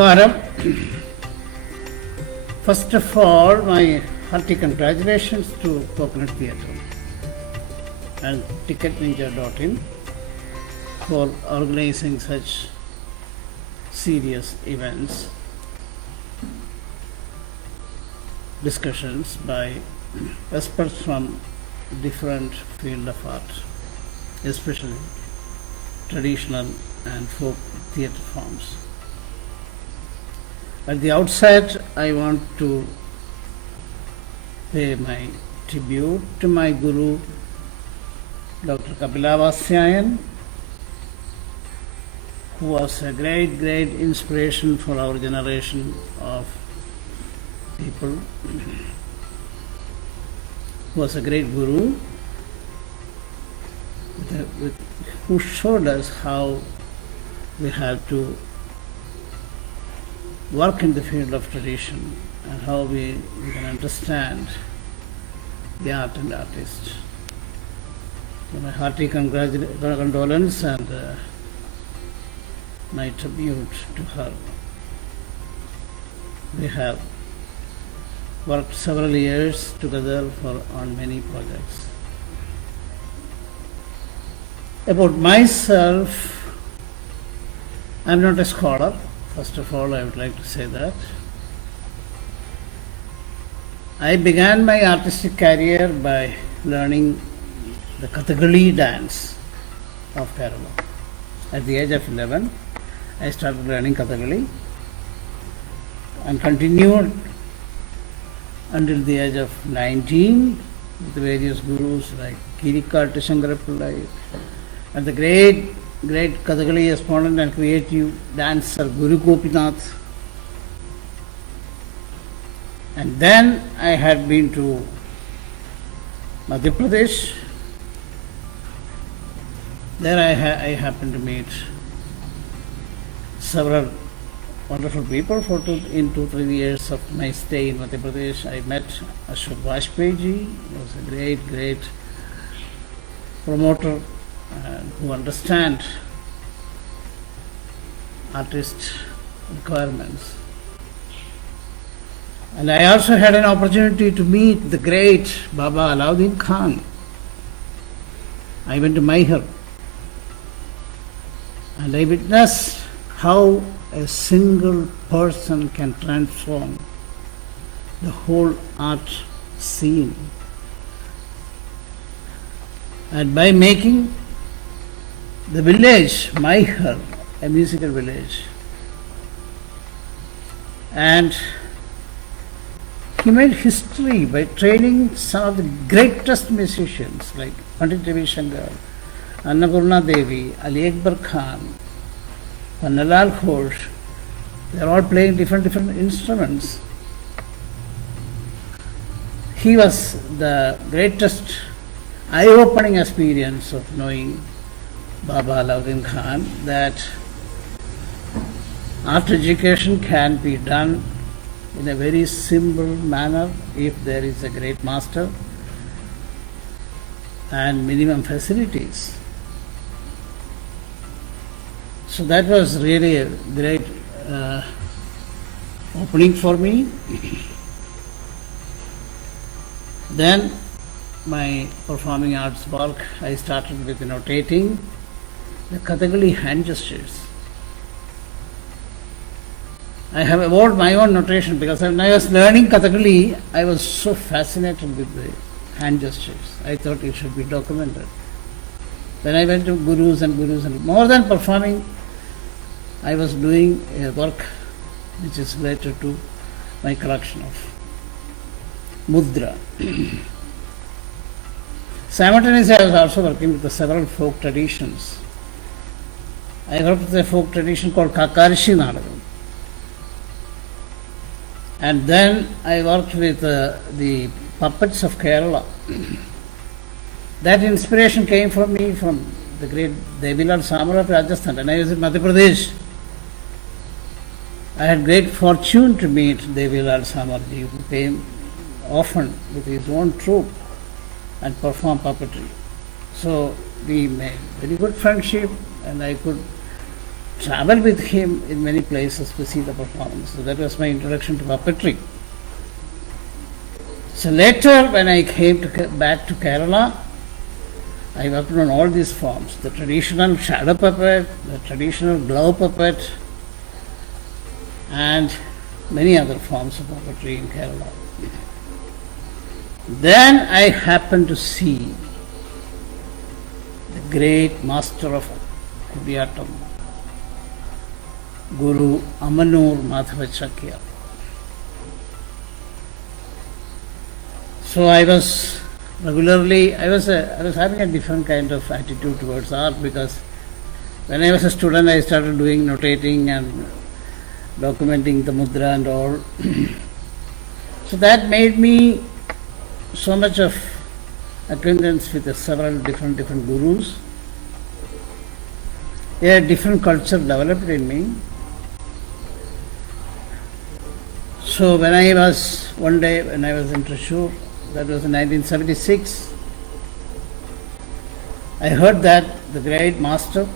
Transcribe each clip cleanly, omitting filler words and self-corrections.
Namaskaram. First of all, my hearty congratulations to Coconut Theatre and ticketninja.in for organizing such serious events, discussions by experts from different field of art, especially traditional and folk theatre forms. At the outset, I want to pay my tribute to my guru, Dr. Kapilavasyayan, who was a great inspiration for our generation of people, who was a great guru, who showed us how we have to work in the field of tradition and how we can understand the art and artist. So my hearty condolence and my tribute to her. We have worked several years together on many projects. About myself, I am not a scholar. First of all, I would like to say that. I began my artistic career by learning the Kathakali dance of Kerala. At the age of 11, I started learning Kathakali and continued until the age of 19 with various gurus like Kirikattu Shankarapillai and the great Kathakali exponent and creative dancer Guru Gopinath. And then I had been to Madhya Pradesh. There I happened to meet several wonderful people in 2-3 years of my stay in Madhya Pradesh. I met Ashok Vajpayee ji. He was a great promoter who understand artist requirements. And I also had an opportunity to meet the great Baba Alauddin Khan. I went to Maihar and I witnessed how a single person can transform the whole art scene. And by making the village, Maihar, a musical village, and he made history by training some of the greatest musicians like Pandit Ravi Shankar, Annapurna Devi, Ali Akbar Khan, Pannalal Ghosh. They are all playing different instruments. He was the greatest eye-opening experience of knowing Baba Alauddin Khan, that art education can be done in a very simple manner if there is a great master and minimum facilities. So that was really a great opening for me. Then my performing arts work, I started with notating the Kathakali hand gestures. I have evolved my own notation because when I was learning Kathakali, I was so fascinated with the hand gestures. I thought it should be documented. Then I went to gurus and more than performing, I was doing a work which is related to my collection of mudra. Simultaneously, I was also working with several folk traditions. I worked with a folk tradition called Kakarishi Nadagam. And then I worked with the puppets of Kerala. That inspiration came for me from the great Devilal Samar of Rajasthan. And I was in Madhya Pradesh. I had great fortune to meet Devilal Samarji, who came often with his own troupe and performed puppetry. So we made very good friendship, and I could travel with him in many places to see the performance. So that was my introduction to puppetry. So later, when I came back to Kerala, I worked on all these forms, the traditional shadow puppet, the traditional glove puppet, and many other forms of puppetry in Kerala. Then I happened to see the great master of Kudiyattam, Guru Amanur Madhavachakya. So I was having a different kind of attitude towards art, because when I was a student I started doing notating and documenting the mudra and all. So that made me so much of acquaintance with several different gurus. A different culture developed in me. So one day when I was in Thrissur, that was in 1976, I heard that the great master,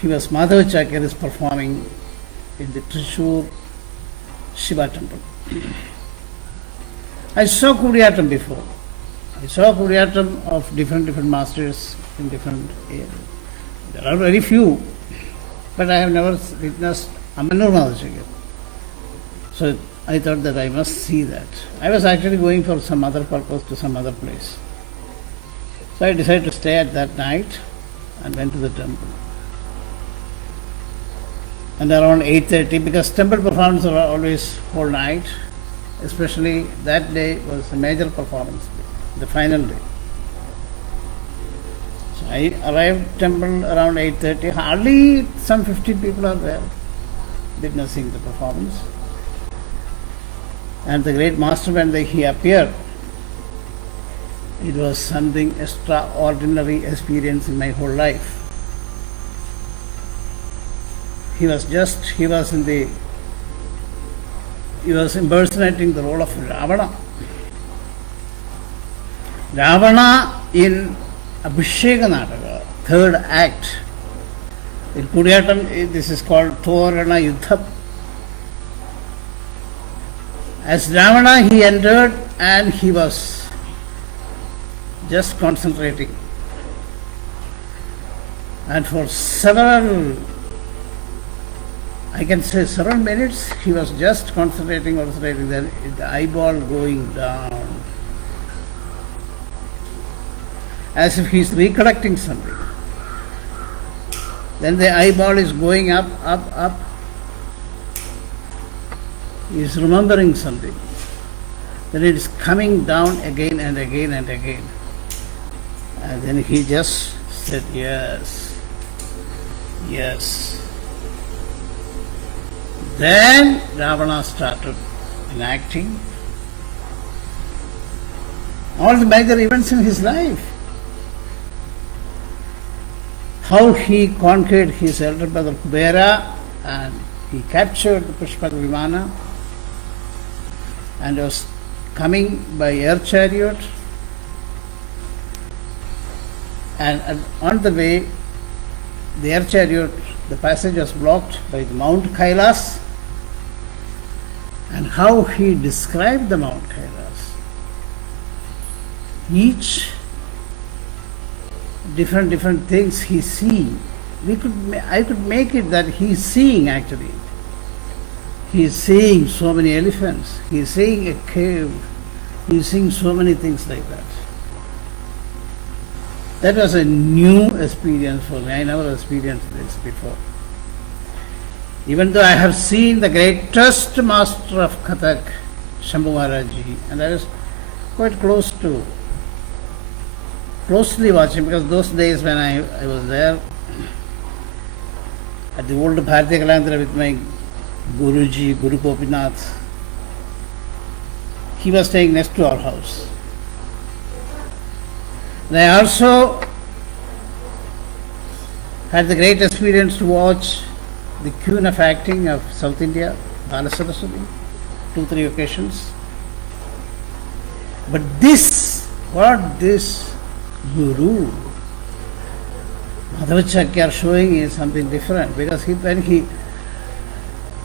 he was Madhavachakya, is performing in the Thrissur Shiva temple. I saw Kudiyattam before. I saw Kudiyattam of different masters in different areas. There are very few, but I have never witnessed Amanur Madhavachakya. So I thought that I must see that. I was actually going for some other purpose to some other place. So I decided to stay at that night and went to the temple. And around 8:30, because temple performances are always whole night, especially that day was a major performance day, the final day. So I arrived temple around 8:30. Hardly some 50 people are there witnessing the performance. And the great master, when he appeared, it was something extraordinary experience in my whole life. He was impersonating the role of Ravana. Ravana in Abhisheka Nataka, third act. In Kudiyattam, this is called Torana Yuddha. As Ravana, he entered and he was just concentrating. And for several minutes, he was just concentrating, then the eyeball going down. As if he's recollecting something. Then the eyeball is going up. He is remembering something. Then it is coming down again and again and again. And then he just said, yes, yes. Then Ravana started enacting all the major events in his life. How he conquered his elder brother Kubera and he captured the Pushpak Vimana and was coming by air chariot, and on the way the air chariot, the passage was blocked by the Mount Kailas, and how he described the Mount Kailas. Each different things he see. I could make it that he is seeing actually. He is seeing so many elephants. He is seeing a cave. He is seeing so many things like that. That was a new experience for me. I never experienced this before. Even though I have seen the greatest master of Kathak, Shambhu Maharajji, and I was quite closely watching, because those days when I was there at the old Bharatiya Kalandra with my Guruji, Guru Gopinath, he was staying next to our house. And I also had the great experience to watch the Queen of Acting of South India, Bala Saraswati, 2-3 occasions. But this Guru, Madhavacharya showing is something different, because when he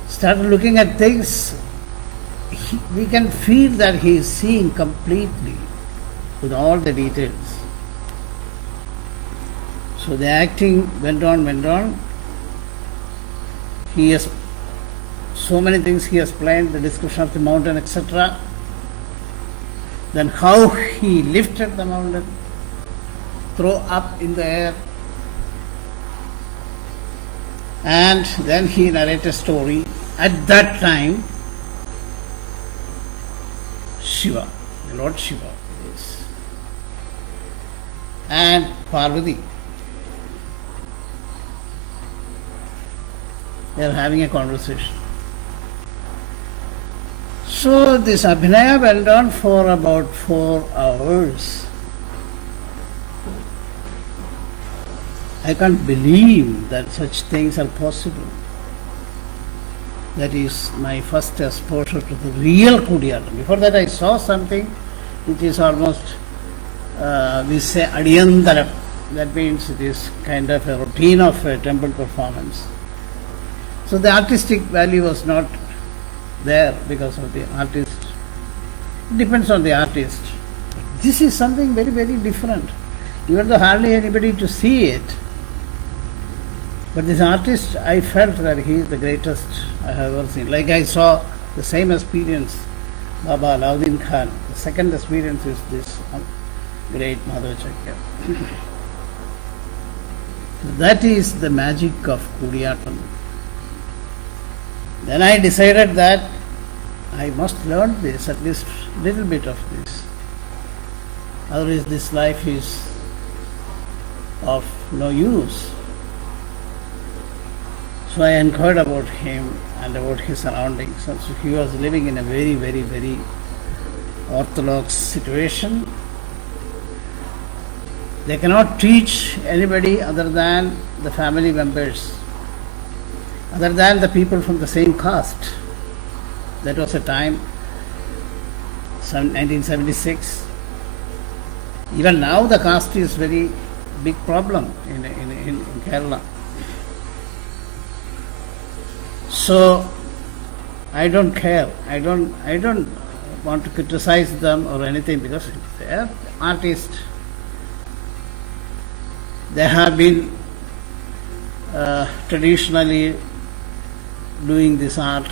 started looking at things, we can feel that he is seeing completely with all the details. So the acting went on. He has so many things he has planned, the description of the mountain, etc. Then how he lifted the mountain, throw up in the air, and then he narrated a story. At that time, Shiva, Lord Shiva is, and Parvati, they are having a conversation. So this Abhinaya went on for about 4 hours. I can't believe that such things are possible. That is my first exposure to the real Kudiyatam. Before that I saw something which is almost, we say Adiyantaram. That means it is kind of a routine of a temple performance. So the artistic value was not there because of the artist. It depends on the artist. This is something very, very different. Even though hardly anybody to see it, but this artist, I felt that he is the greatest I have ever seen. Like I saw the same experience, Baba Alauddin Khan. The second experience is this great Madhavacharya. That is the magic of Kudiyatam. Then I decided that I must learn this, at least a little bit of this. Otherwise this life is of no use. So I inquired about him and about his surroundings. So he was living in a very, very, very orthodox situation. They cannot teach anybody other than the family members, other than the people from the same caste. That was a time, 1976. Even now the caste is very big problem in Kerala. So I don't care. I don't want to criticize them or anything, because they are artists. They have been traditionally doing this art.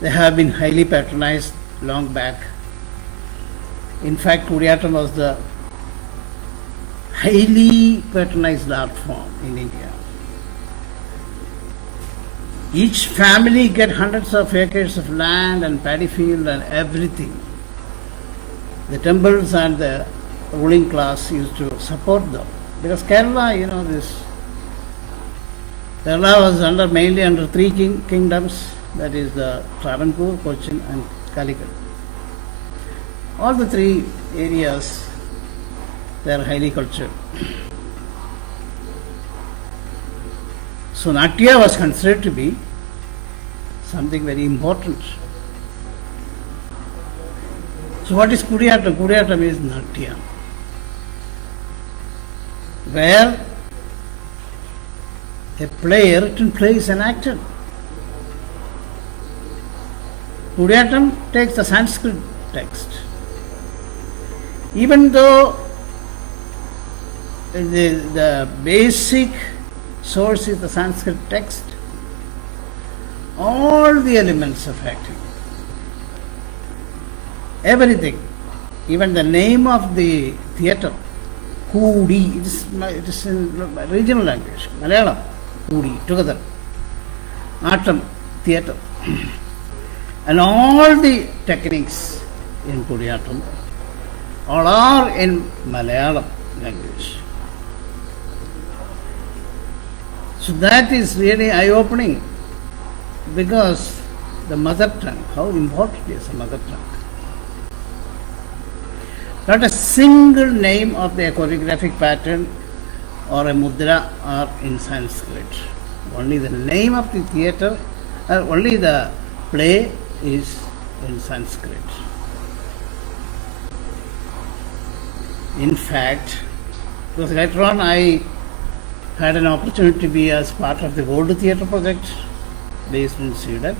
They have been highly patronized long back. In fact, Kudiyatam was the highly patronized art form in India. Each family get hundreds of acres of land and paddy field and everything. The temples and the ruling class used to support them. Because Kerala, Kerala was mainly under three kingdoms, that is the Travancore, Cochin and Calicut. All the three areas, they are highly cultured. So Natya was considered to be something very important. So what is Kudiyatam? Kudiyatam is Natya, where a written play is enacted. Kudiyatam takes the Sanskrit text. Even though the basic source is the Sanskrit text, all the elements of acting, everything, even the name of the theatre, Kudi, it is in regional language, Malayalam, Kudi, together, Atam, theatre, and all the techniques in Kudiyatam, all are in Malayalam language. So that is really eye-opening, because the mother tongue, how important is the mother tongue. Not a single name of the choreographic pattern or a mudra are in Sanskrit. Only the name of the theatre, only the play is in Sanskrit. In fact, Because later on I had an opportunity to be as part of the World Theatre Project based in Sweden.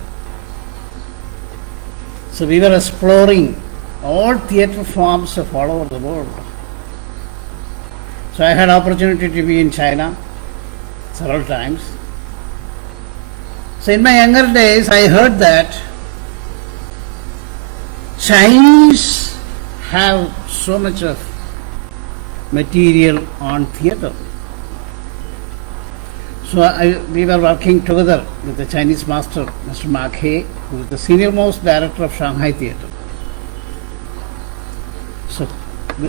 So we were exploring all theatre forms of all over the world. So I had opportunity to be in China several times. So in my younger days, I heard that Chinese have so much of material on theatre. So we were working together with the Chinese master, Mr. Mark Hay, who is the senior most director of Shanghai Theatre. So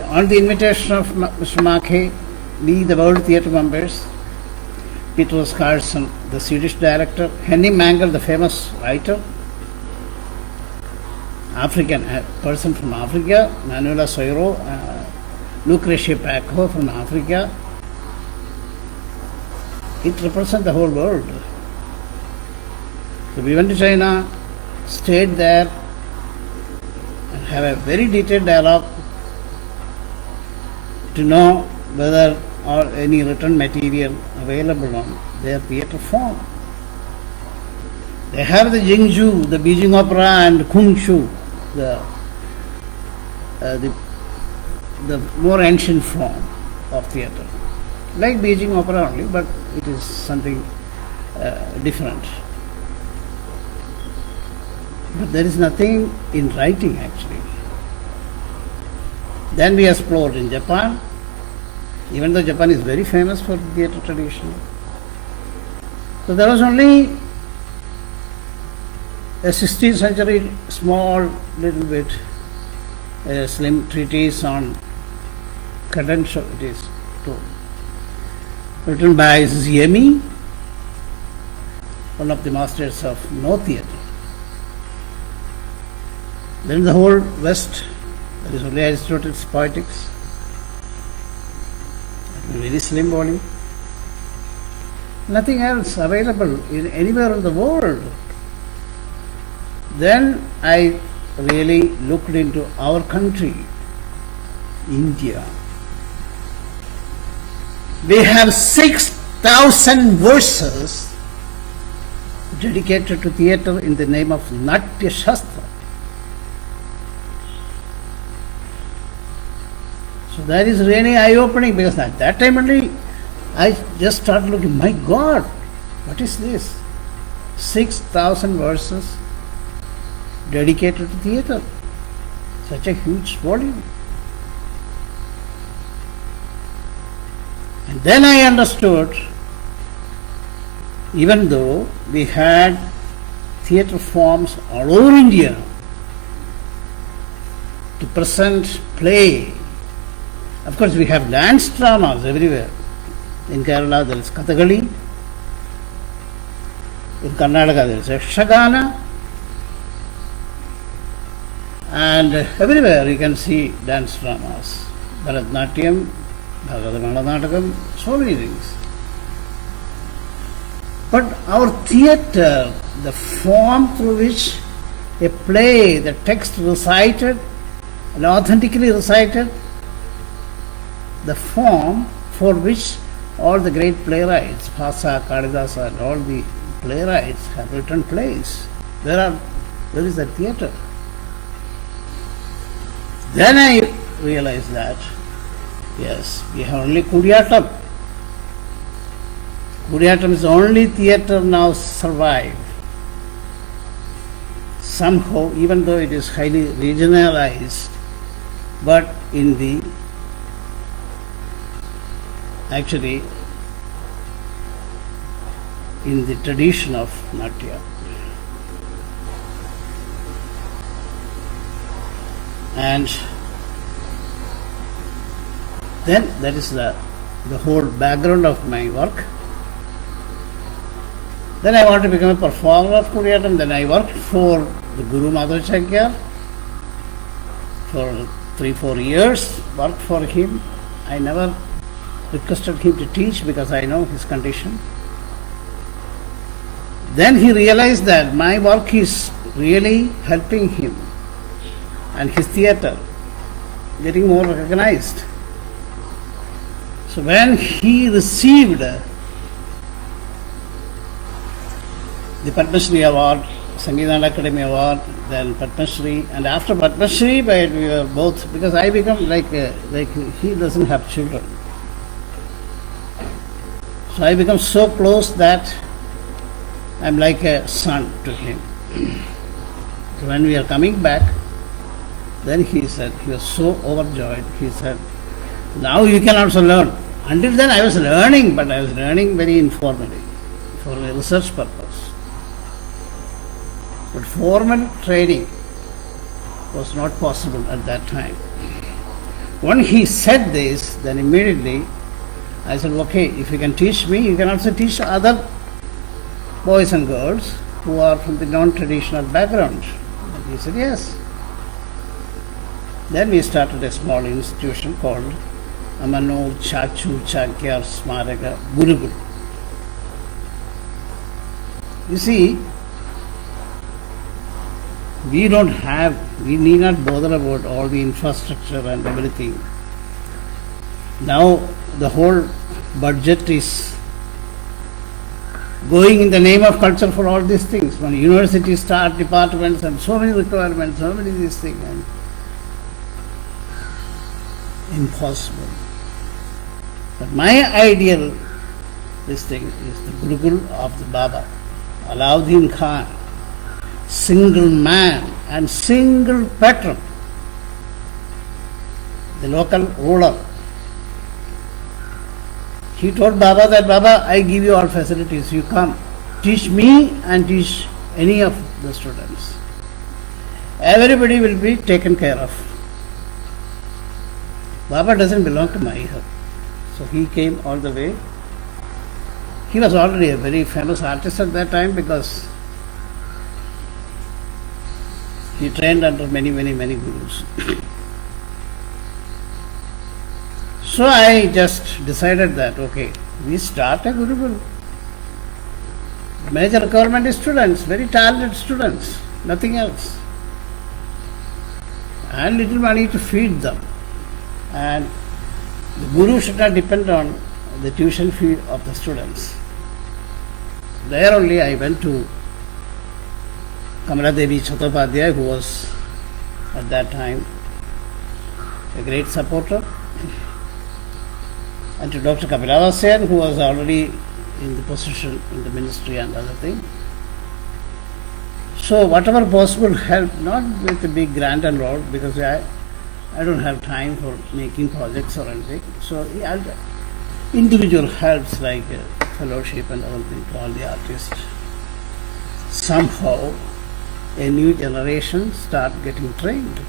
on the invitation of Mr. Mark Hay, we, the World Theatre members, Peter Oscarsson, the Swedish director, Henning Mankell, the famous writer, African person from Africa, Manuela Soiro, Lucretia Paco from Africa. It represents the whole world. So we went to China, stayed there, and have a very detailed dialogue to know whether or any written material available on their theatre form. They have the Jingzhu, the Beijing Opera, and Kung Fu, the more ancient form of theatre. Like Beijing Opera only, but it is something different. But there is nothing in writing actually. Then we explored in Japan, even though Japan is very famous for theatre tradition. So there was only a 16th century small little bit slim treatise on Cadential, it is written by Yemi, one of the masters of no theatre. Then the whole West, there is only Aristotle's Poetics, a very slim volume. Nothing else available anywhere in the world. Then I really looked into our country, India. We have 6,000 verses dedicated to theatre in the name of Natya Shastra. So that is really eye-opening, because at that time only I just started looking, my God, what is this? 6,000 verses dedicated to theatre. Such a huge volume. And then I understood, even though we had theatre forms all over India to present play, of course we have dance dramas everywhere. In Kerala there is Kathakali, in Karnataka there is Yakshagana, and everywhere you can see dance dramas, Bharatanatyam, Bhagavata Natakam, so many things. But our theatre, the form through which a play, the text recited and authentically recited, the form for which all the great playwrights, Bhasa, Kalidasa, and all the playwrights have written plays. Where is the theatre? Then I realized that, yes, we have only Kudiyattam. Kudiyattam is the only theatre now survive. Somehow, even though it is highly regionalized, but in the in the tradition of Natya. And then that is the whole background of my work. Then I wanted to become a performer of Kudiyattam. Then I worked for the Guru Madhavacharya for 3-4 years, worked for him. I never requested him to teach because I know his condition. Then he realized that my work is really helping him and his theatre getting more recognized. So when he received the Padma Shri Award, Sangeetnada Academy Award, then Padma Shri, and after Padma Shri, but we were both, because I become like he doesn't have children. So I become so close that I'm like a son to him. So when we are coming back, then he said, he was so overjoyed, he said, now you can also learn. Until then I was learning, but I was learning very informally, for a research purpose. But formal training was not possible at that time. When he said this, then immediately I said, okay, if you can teach me, you can also teach other boys and girls who are from the non-traditional background. And he said, yes. Then we started a small institution called Amanur Chachu Chakyar Smaraka Gurukul. You see, we need not bother about all the infrastructure and everything. Now the whole budget is going in the name of culture for all these things. When universities start departments and so many requirements, so many these things, and impossible. But my ideal, this thing is the Gurukul of the Baba, Alauddin Khan, single man and single patron, the local ruler. He told Baba that, Baba, I give you all facilities, you come, teach me and teach any of the students. Everybody will be taken care of. Baba doesn't belong to Maihar. So he came all the way. He was already a very famous artist at that time because he trained under many gurus. So I just decided that, okay, we start a Gurukul. Major requirement is students, very talented students, nothing else. And little money to feed them. And the Guru should not depend on the tuition fee of the students. There only I went to Kamala Devi Chattopadhyay, who was at that time a great supporter, and to Dr. Kapilavaram Sen, who was already in the position in the ministry and other things. So whatever possible help, not with a big grant and all, because I don't have time for making projects or anything. So individual helps like fellowship and all things to all the artists. Somehow a new generation start getting trained.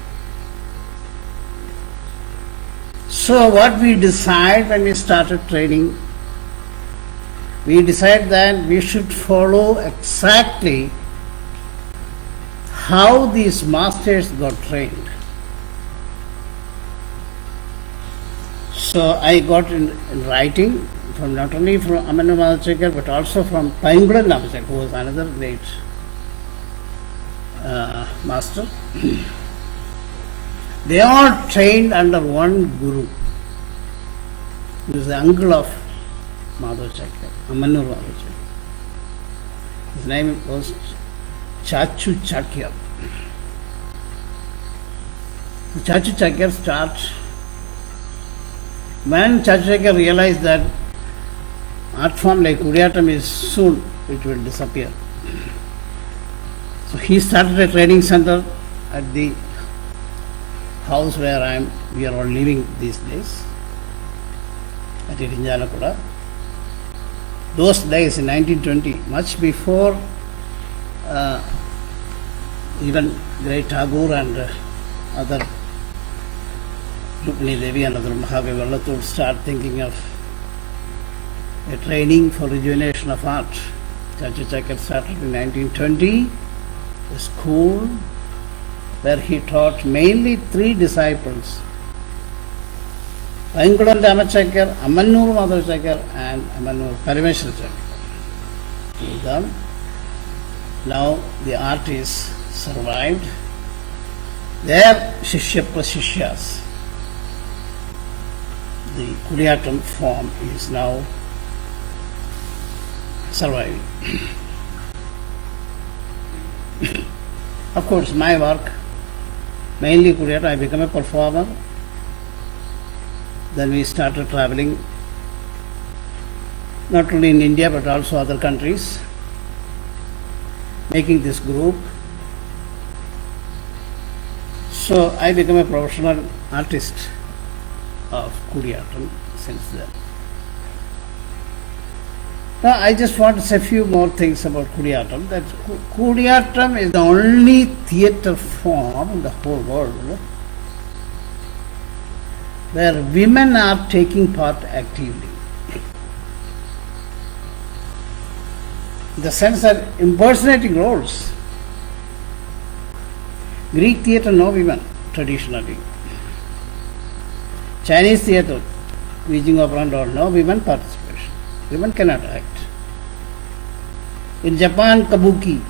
So what we decide when we started training, we decide that we should follow exactly how these masters got trained. So I got in writing from not only from Amanur Madhavacharya but also from Paingulan Namacharya, who was another great master. They are trained under one guru, who is the uncle of Madhavacharya, Amanur Madhavacharya. His name was Chachu Chakyar. Chachu Chakyar starts when Chachu Chakyar realized that art form like Kuriyatam is soon it will disappear. So he started a training center at the house where we are all living these days, at Irinjalakuda. Those days in 1920, much before even great Tagore and other Rukmini Devi and other Mahavir Vallathur start thinking of a training for rejuvenation of art. Chachu Chakyar started in 1920, a school where he taught mainly 3 disciples: Paingulan Ramacharya, Amanur Madhavacharya and Amanur Parameshwaracharya. Done. Now the art is survived. They are Shishya Prashishyas. the Kudiyatam form is now surviving. Of course, my work, mainly Kudiyatam, I became a performer. Then we started traveling, not only in India but also other countries, making this group. So I became a professional artist of Kudiyatam since then. Now I just want to say a few more things about Kudiyatam. That Kudiyatam is the only theatre form in the whole world where women are taking part actively. In the sense that impersonating roles. Greek theatre, no women traditionally. Chinese theatre, Beijing opera and all, no women participation. Women cannot act. In Japan, kabuki,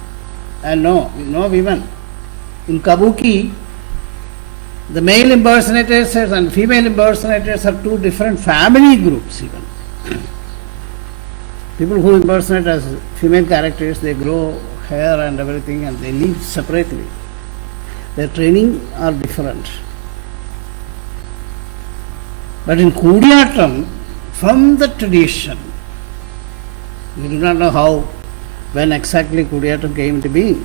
and no women. In kabuki, the male impersonators and female impersonators are two different family groups even. People who impersonate as female characters, they grow hair and everything and they live separately. Their training are different. But in Kudiyatam, from the tradition, we do not know how, when exactly Kudiyatam came to be.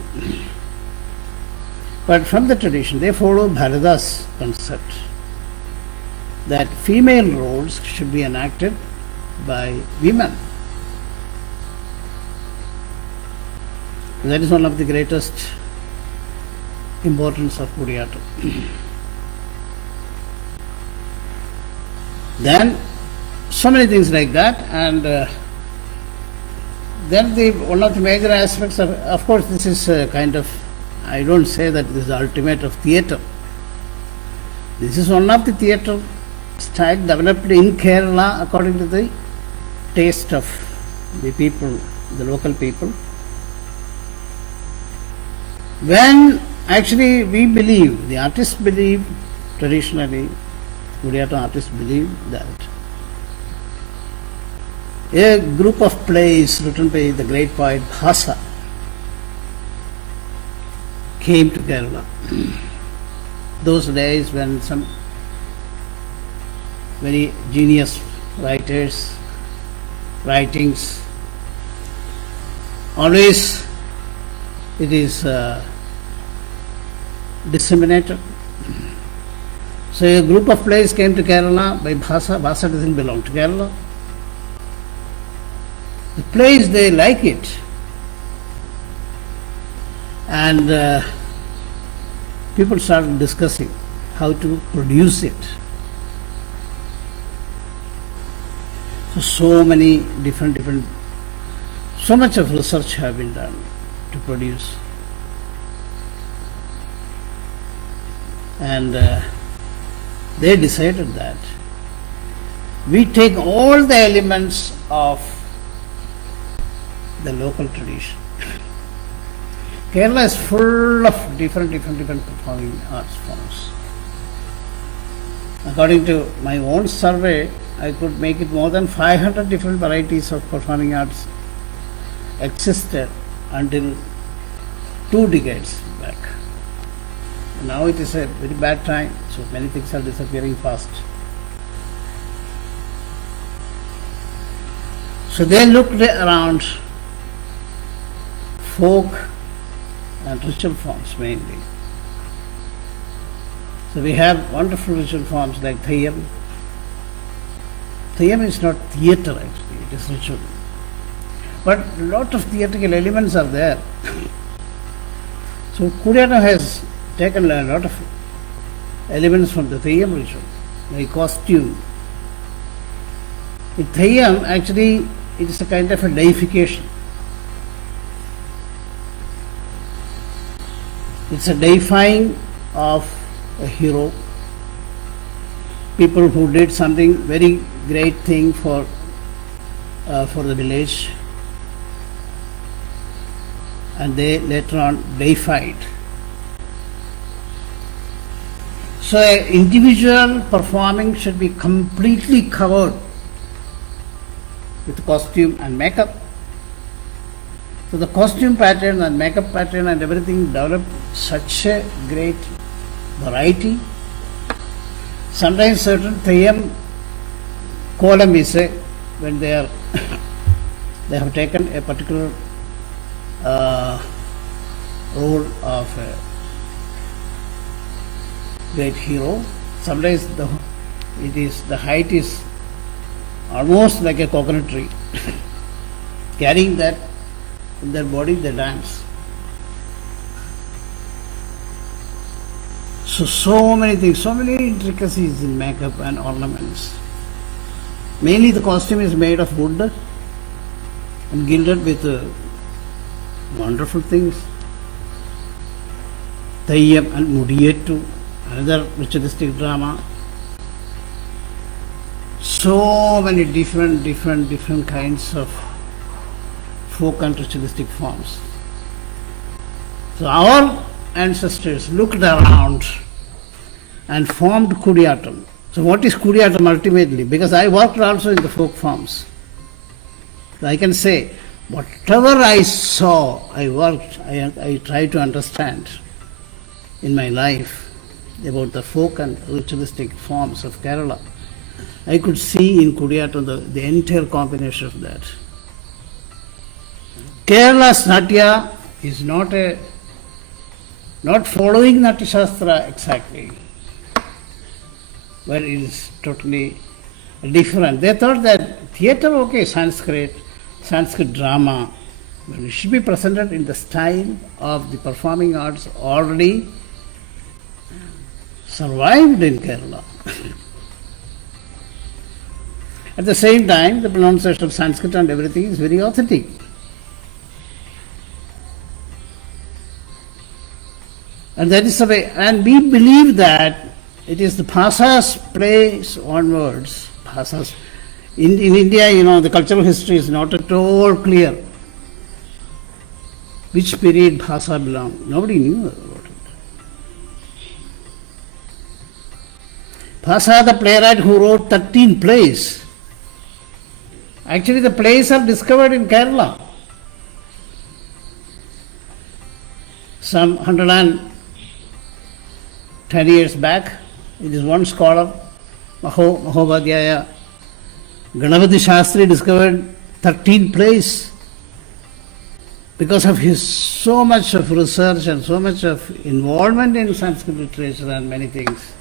But from the tradition, they follow Bharada's concept that female roles should be enacted by women. That is one of the greatest importance of Kudiyatam. Then so many things like that, and then one of the major aspects of course this is kind of, I don't say that this is the ultimate of theatre. This is one of the theatre style developed in Kerala according to the taste of the people, the local people. When actually we believe, the artists believe, traditionally, Kudiyatam artists believe that a group of plays written by the great poet Bhasa came to Kerala. Those days when some very genius writers, writings, always it is disseminated. So a group of plays came to Kerala by Bhasa. Bhasa doesn't belong to Kerala. The plays, they like it. And people started discussing how to produce it. So many different, so much of research have been done to produce. And they decided that we take all the elements of the local tradition. Kerala is full of different performing arts forms. According to my own survey, I could make it more than 500 different varieties of performing arts existed until 2 decades back. Now it is a very bad time, so many things are disappearing fast. So they looked around folk and ritual forms mainly. So we have wonderful ritual forms like Theyyam. Theyyam is not theatre actually, it is ritual. But a lot of theatrical elements are there. So Kudiyatam has taken a lot of elements from the Theyyam ritual, like costume. In Theyyam, actually, it is a kind of a deification. It's a deifying of a hero, people who did something very great thing for the village, and they later on deified. So an individual performing should be completely covered with costume and makeup. So the costume pattern and makeup pattern and everything developed such a great variety. Sometimes certain Theyyam column is when they are they have taken a particular role of a great hero. Sometimes the height is almost like a coconut tree. Carrying that in their body, they dance. So many things, so many intricacies in makeup and ornaments. Mainly the costume is made of wood and gilded with wonderful things. Theyyam and Mudiyettu, another ritualistic drama. So many different kinds of folk and ritualistic forms. So our ancestors looked around and formed Kudiyattam. So what is Kudiyattam ultimately? Because I worked also in the folk forms. So I can say, whatever I saw, I worked, I tried to understand in my life about the folk and ritualistic forms of Kerala. I could see in Kudiyattam the entire combination of that. Kerala's Natya is not following Natya Shastra exactly, but it is totally different. They thought that theatre, okay, Sanskrit drama, but it should be presented in the style of the performing arts already survived in Kerala. At the same time, the pronunciation of Sanskrit and everything is very authentic. And that is the way, and we believe that it is the Bhasa's place onwards. Bhasa's, in India, the cultural history is not at all clear. Which period Bhasa belonged? Nobody knew about it. Bhasa, the playwright who wrote 13 plays. Actually, the plays are discovered in Kerala. Some 110 years back, it is one scholar, Mahodhyaya Ganapati Shastri, discovered 13 plays because of his so much of research and so much of involvement in Sanskrit literature and many things.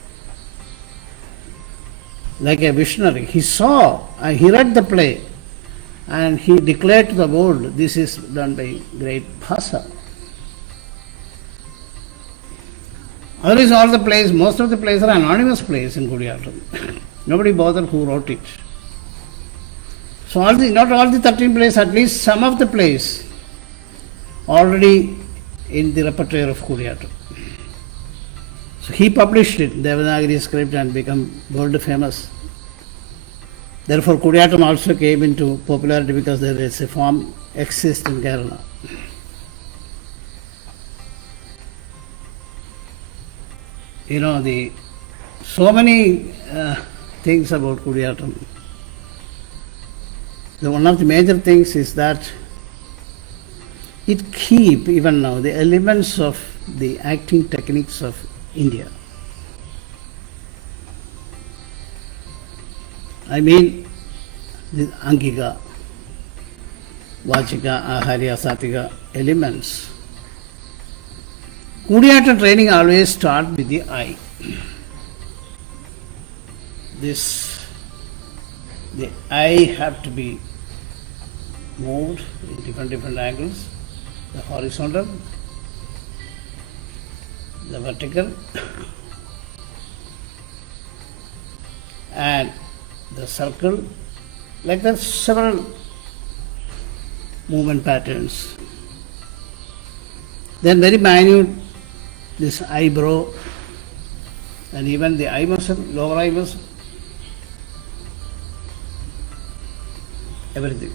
Like a visionary, he saw, he read the play and he declared to the world, this is done by great Bhasa. Otherwise, all the plays, most of the plays are anonymous plays in Kudiyattam. Nobody bothered who wrote it. So not all the 13 plays, at least some of the plays already in the repertoire of Kudiyattam. So he published it, Devanagari script, and become world famous. Therefore, Kudiyattam also came into popularity because there is a form exists in Kerala. So many things about Kudiyattam. One of the major things is that it keeps, even now, the elements of the acting techniques of India. I mean, the Angika, Vachika, Aharya, Satika elements. Kudiyattam training always starts with the eye. The eye have to be moved in different angles, the horizontal, the vertical, and the circle, like that several movement patterns. Then very minute, this eyebrow and even the eye muscle, lower eye muscle, everything.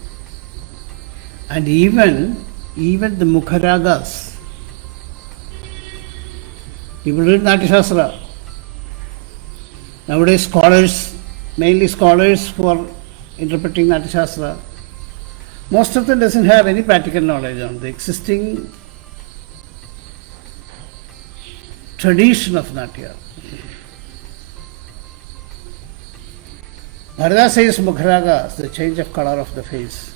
And even the Mukharagas. People read Natya Shastra. Nowadays scholars, mainly scholars who are interpreting Natya Shastra, most of them doesn't have any practical knowledge on the existing tradition of Natya. Bharata says Mukharagas, the change of color of the face.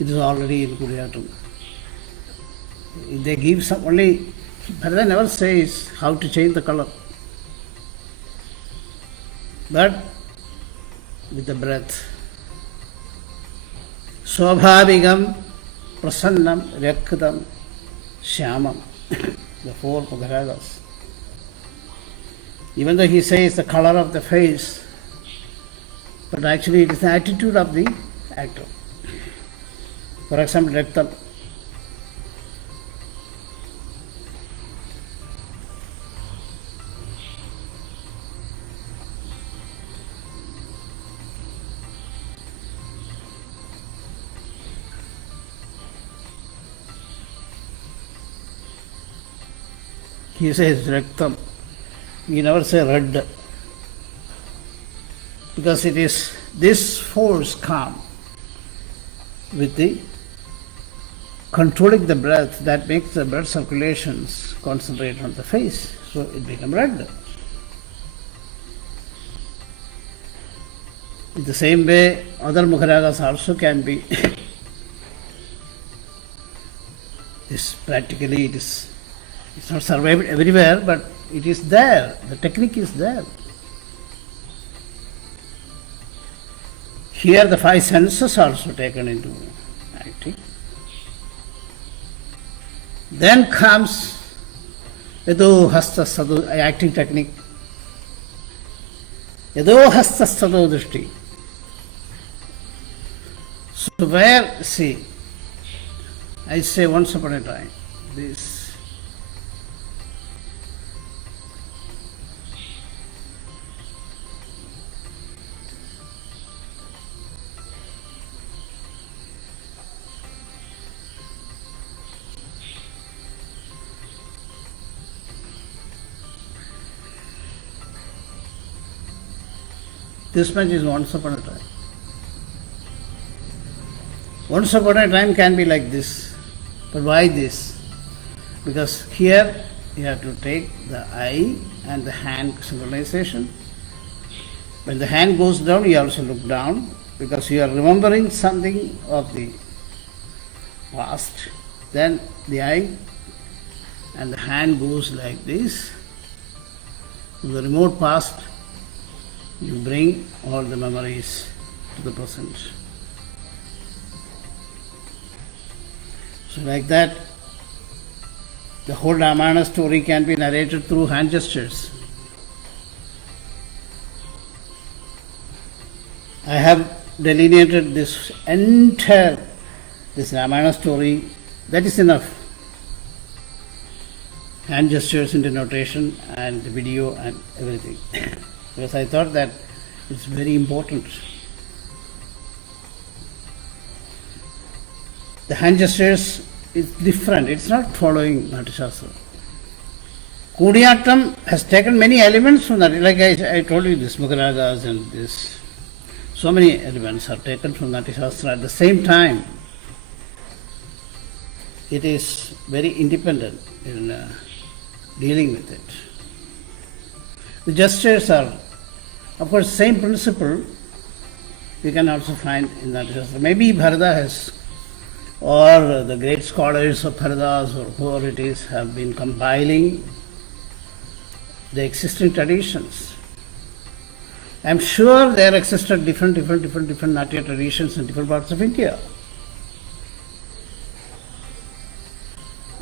It is already in Kuriyatam. They give some only, Bharata never says how to change the color. But with the breath. Swabhavigam, Prasannam, Rakkhadam, Shyamam. The four Mukharagas. Even though he says the color of the face, but actually it is the attitude of the actor. For example, Raktam. He says Raktam. We never say red, because it is this force calm with the controlling the breath that makes the blood circulations concentrate on the face, so it becomes red. In the same way, other Mukharagas also can be. This practically it's not survived everywhere, but it is there. The technique is there. Here the five senses are also taken into acting. Then comes Yado Hasta Sado, acting technique. Yado Hasta Sado Drishti. So where, see, I say once upon a time, this much is once upon a time. Once upon a time can be like this. But why this? Because here you have to take the eye and the hand synchronization. When the hand goes down, you also look down, because you are remembering something of the past. Then the eye and the hand goes like this. From the remote past, you bring all the memories to the present. So like that, the whole Ramayana story can be narrated through hand gestures. I have delineated this entire, this Ramayana story, that is enough. Hand gestures in the notation and the video and everything. Because I thought that it's very important. The hand gestures is different. It's not following Natya Shastra. Kudiyattam has taken many elements from that. Like I told you, this Mukharagas and this, so many elements are taken from Natya Shastra. At the same time, it is very independent in dealing with it. The gestures are, of course, same principle you can also find in Natya Shastra. Maybe Bharata has, or the great scholars of Bharatas or whoever it is, have been compiling the existing traditions. I am sure there existed different Natya traditions in different parts of India.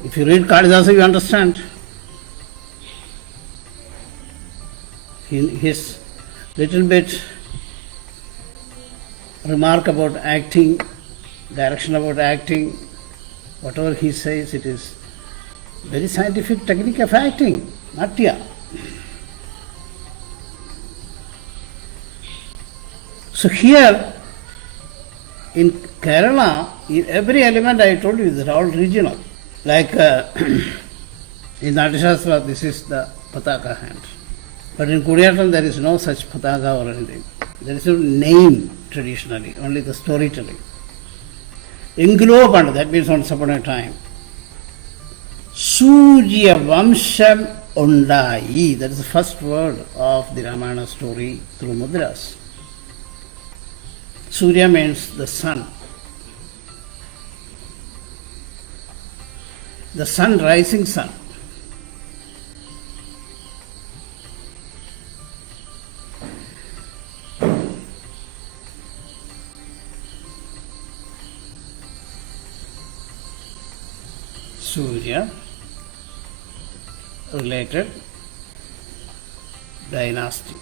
If you read Kalidasa, you understand. His little bit remark about acting, direction about acting, whatever he says, it is very scientific technique of acting, Natya. So here in Kerala, in every element I told you, they're all regional. Like in Natya Shastra, this is the Pataka hand. But in Kudiyattam there is no such Pataga or anything. There is no name traditionally, only the storytelling. Inglobandu, that means once upon a time. Surya Vamsham Undai, that is the first word of the Ramayana story through Mudras. Surya means the sun. The sun, rising sun. Surya related dynasty.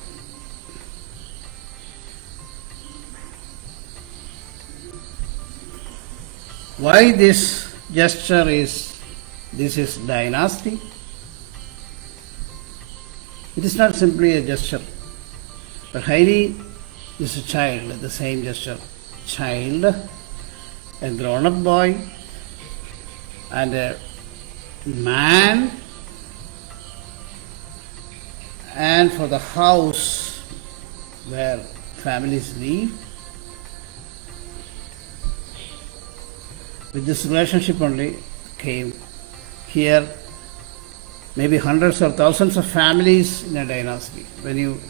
Why this gesture is dynasty? It is not simply a gesture, but Hairi is a child, the same gesture. Child, a grown-up boy, and a man, and for the house where families live. With this relationship only came here maybe hundreds or thousands of families in a dynasty. When you,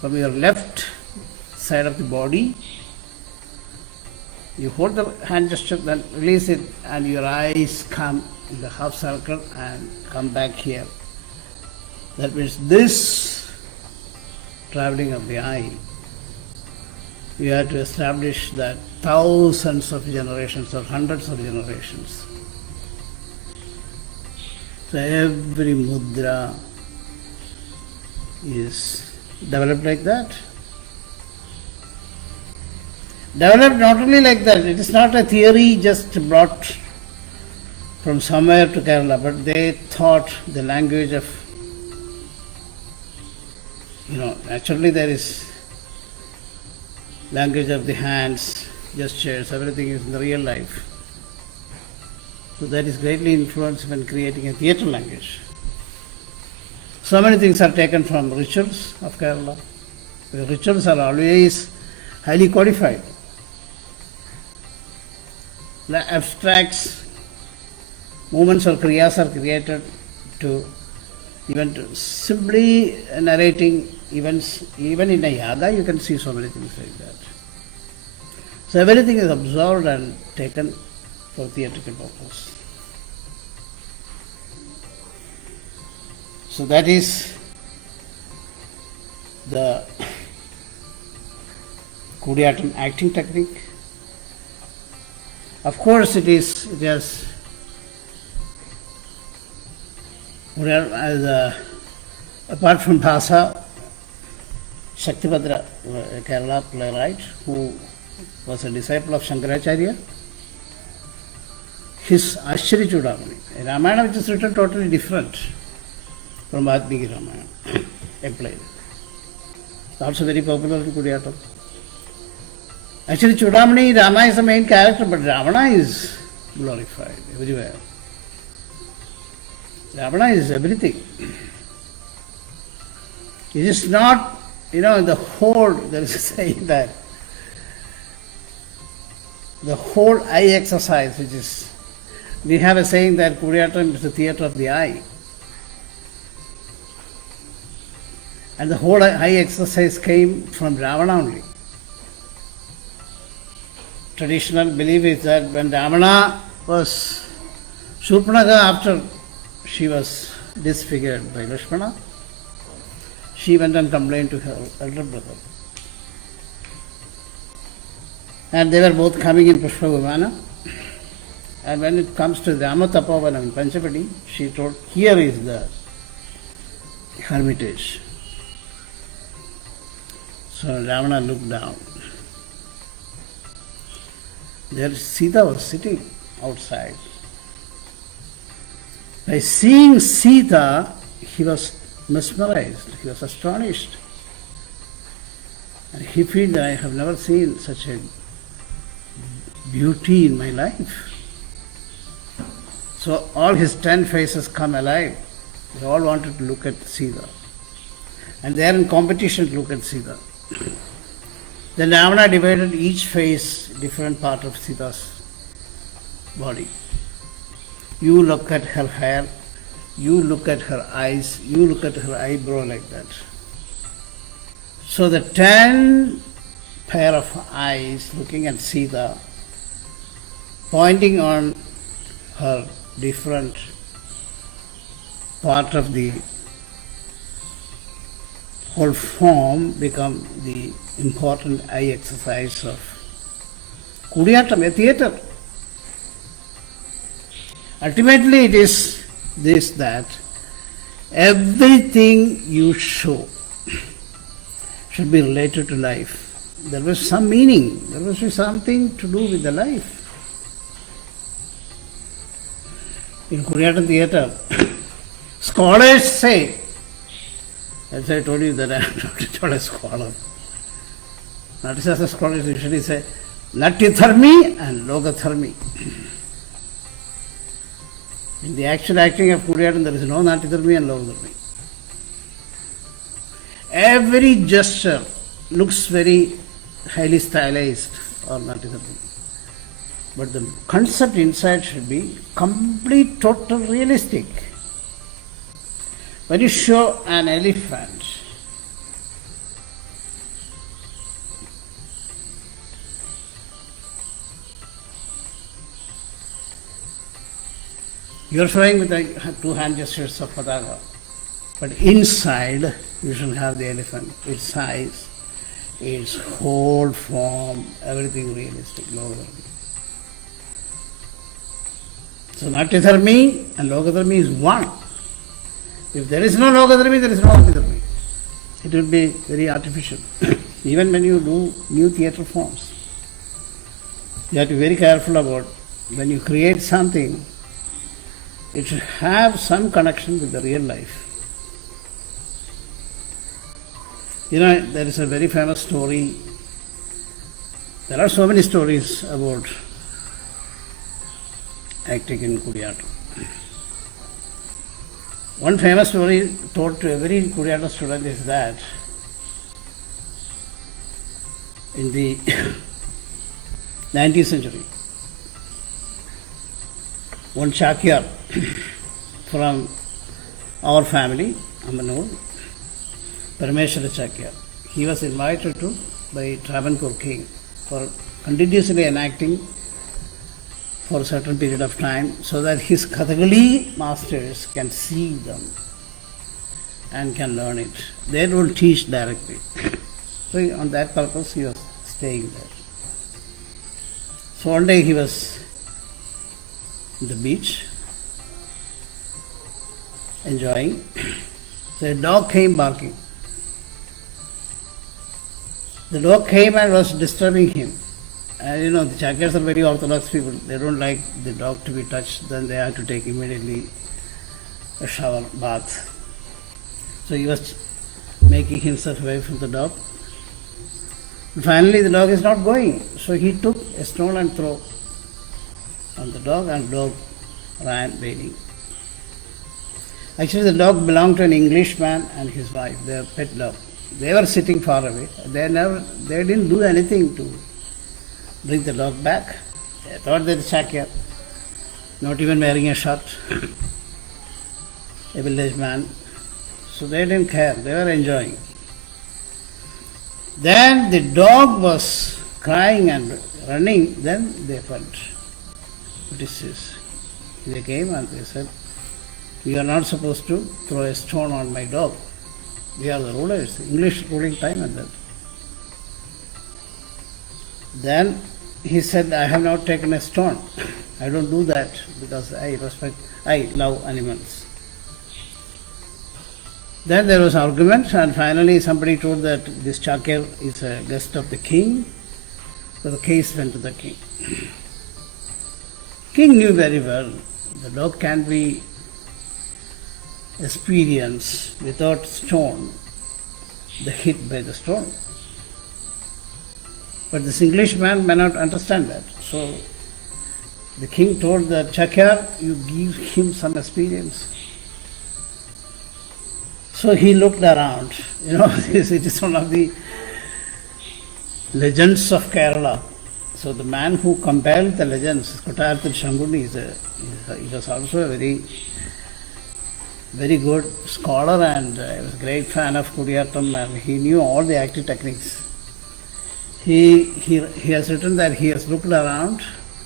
from your left side of the body, you hold the hand gesture, then release it, and your eyes come in the half circle and come back here. That means this traveling of the eye, you have to establish that thousands of generations or hundreds of generations. So every mudra is developed like that. Developed not only like that, it is not a theory just brought from somewhere to Kerala, but they thought the language of, naturally there is language of the hands, gestures, everything is in the real life. So that is greatly influenced when creating a theatre language. So many things are taken from rituals of Kerala. The rituals are always highly codified. The abstracts, movements or kriyas are created to even to simply narrating events. Even in a yaga you can see so many things like that. So everything is absorbed and taken for theatrical purpose. So that is the Kudiyattam acting technique. Of course it has apart from Bhasa, Shaktibhadra, a Kerala playwright who was a disciple of Shankaracharya, his Ashchari Chudamani, a Ramayana which is written totally different from Valmiki Ramayana, a play. It's also very popular in Kudiyattam. Actually, Chudamani, Rama is the main character, but Ravana is glorified everywhere. Ravana is everything. It is not, the whole, there is a saying that the whole eye exercise, which is, we have a saying that Kudiyattam is the theatre of the eye. And the whole eye exercise came from Ravana only. Traditional belief is that when Ravana was Shurpanakha, after she was disfigured by Lakshmana, she went and complained to her elder brother. And they were both coming in Pushpavimana. And when it comes to Rama Tapovanam in Panchapati, she told, here is the hermitage. So Ravana looked down. There Sita was sitting outside. By seeing Sita, he was mesmerized, he was astonished. And he felt that I have never seen such a beauty in my life. So all his 10 faces come alive. They all wanted to look at Sita. And they are in competition to look at Sita. Then Ravana divided each face, different part of Sita's body. You look at her hair, you look at her eyes, you look at her eyebrow like that. So the 10 pair of eyes looking at Sita, pointing on her different part of the whole form become the important eye exercise of Kudiyatam, a theatre. Ultimately it is this, that everything you show should be related to life. There was some meaning, there was something to do with the life. In Kudiyatam theatre, scholars say, as I told you that I am not a scholar. Not as a scholar usually say, Natya-dharmi and Loka-dharmi. In the actual acting of Kudiyatam, there is no Natya-dharmi and Loka-dharmi. Every gesture looks very highly stylized or Natya-dharmi. But the concept inside should be complete, total, realistic. When you show an elephant, you are showing with the 2 hand gestures of Pataga, but inside you should have the elephant, its size, its whole form, everything realistic. So Natya-dharmi and Loka-dharmi is one. If there is no Loka-dharmi, there is no Natya-dharmi. It will be very artificial. Even when you do new theatre forms, you have to be very careful about when you create something, it should have some connection with the real life. You know, there is a very famous story. There are so many stories about acting in Kudiyatam. One famous story told to every Kudiyatam student is that in the 19th century, one Chakyar from our family, Amanur, Parameshwara Chakyar, he was invited to by Travancore king for continuously enacting for a certain period of time, so that his Kathakali masters can see them and can learn it. They don't teach directly. So on that purpose he was staying there. So one day he was on the beach enjoying. So a dog came barking. The dog came and was disturbing him. And you know, the Chakyars are very orthodox people. They don't like the dog to be touched. Then they have to take immediately a shower, bath. So he was making himself away from the dog. Finally, the dog is not going. So he took a stone and threw on the dog, and the dog ran wailing. Actually, the dog belonged to an Englishman and his wife, their pet dog. They were sitting far away. They didn't do anything to bring the dog back. They thought that the Chakyar, not even wearing a shirt, a village man. So they didn't care. They were enjoying. Then the dog was crying and running. Then they felt, what is this? They came and they said, "You are not supposed to throw a stone on my dog. We are the rulers." English ruling time and that. Then he said, "I have not taken a stone. I don't do that because I love animals." Then there was argument, and finally somebody told that this Chakyar is a guest of the king. So the case went to the king. King knew very well the dog can be experienced without stone, the hit by the stone. But this Englishman may not understand that. So the king told the Chakyar, "You give him some experience." So he looked around. It is one of the legends of Kerala. So the man who compiled the legends, Kottayarathil Shankuni, he was also a very, very good scholar, and he was a great fan of Kudiyattam, and he knew all the acting techniques. He has written that he has looked around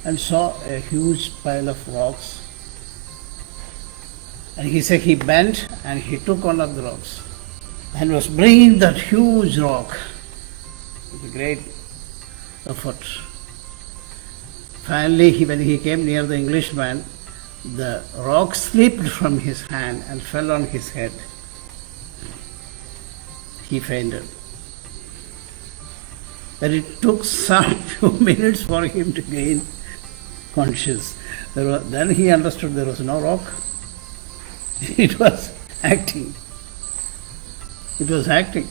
and saw a huge pile of rocks. And he said he bent and he took one of the rocks and was bringing that huge rock with a great effort. Finally, when he came near the Englishman, the rock slipped from his hand and fell on his head. He fainted. But it took some few minutes for him to gain conscious. Then he understood there was no rock. It was acting. It was acting.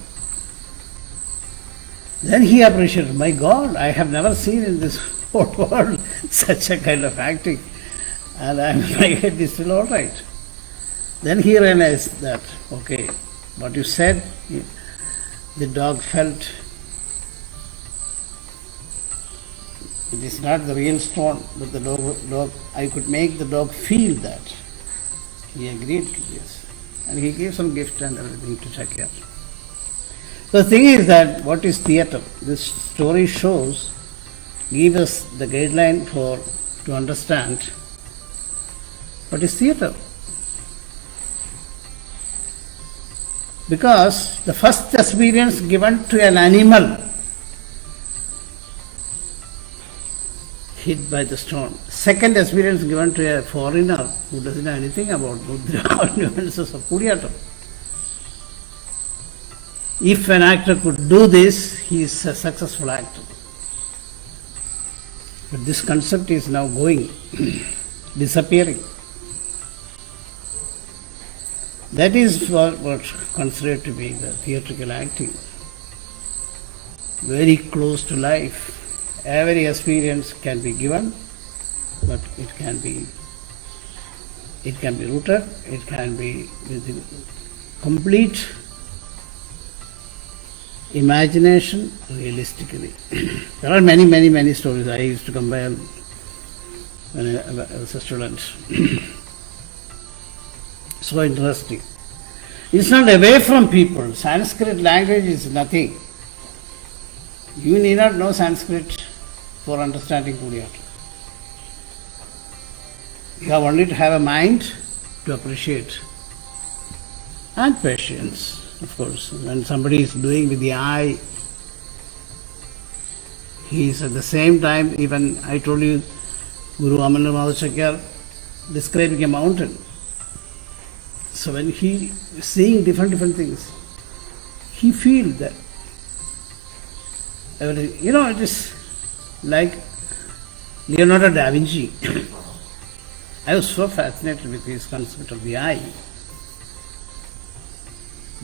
Then he appreciated, my God, I have never seen in this whole world such a kind of acting. And my head is still all right. Then he realized that, okay, what you said, the dog felt. It is not the real stone, but the dog, I could make the dog feel that. He agreed to this. And he gave some gift and everything to check out. The thing is that what is theatre? This story shows, gives us the guideline to understand what is theatre. Because the first experience given to an animal hit by the stone. Second experience given to a foreigner who doesn't know anything about Mudra or nuances of Kudiyattam. If an actor could do this, he is a successful actor. But this concept is now going, disappearing. That is what's considered to be the theatrical acting. Very close to life. Every experience can be given, but it can be rooted, it can be with complete imagination realistically. There are many, many, many stories I used to compile when I was a student. So interesting. It's not away from people. Sanskrit language is nothing. You need not know Sanskrit for understanding Kudiyattam. You have only to have a mind to appreciate. And patience, of course. When somebody is doing with the eye, he is at the same time, even I told you, Guru Amarendra Madhacharya describing a mountain. So when he is seeing different things, he feels that everything. It is like Leonardo da Vinci. I was so fascinated with his concept of the eye.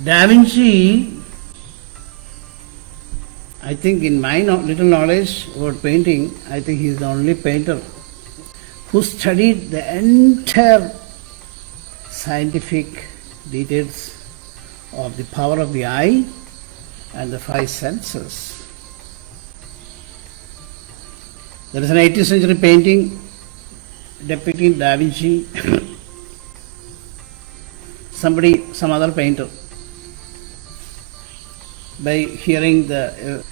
Da Vinci, I think in my little knowledge about painting, I think he is the only painter who studied the entire scientific details of the power of the eye and the five senses. There is an 18th century painting depicting Da Vinci, some other painter. By hearing the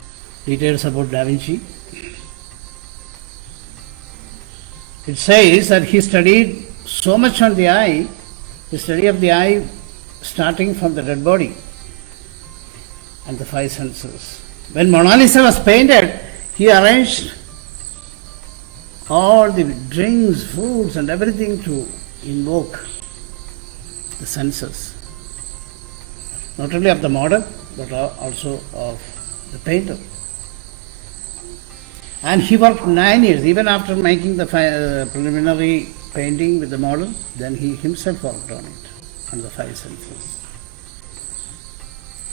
details about Da Vinci, it says that he studied so much on the eye, the study of the eye starting from the dead body and the five senses. When Mona Lisa was painted, he arranged all the drinks, foods and everything to invoke the senses. Not only of the model, but also of the painter. And he worked 9 years, even after making the preliminary painting with the model, then he himself worked on it, on the five senses.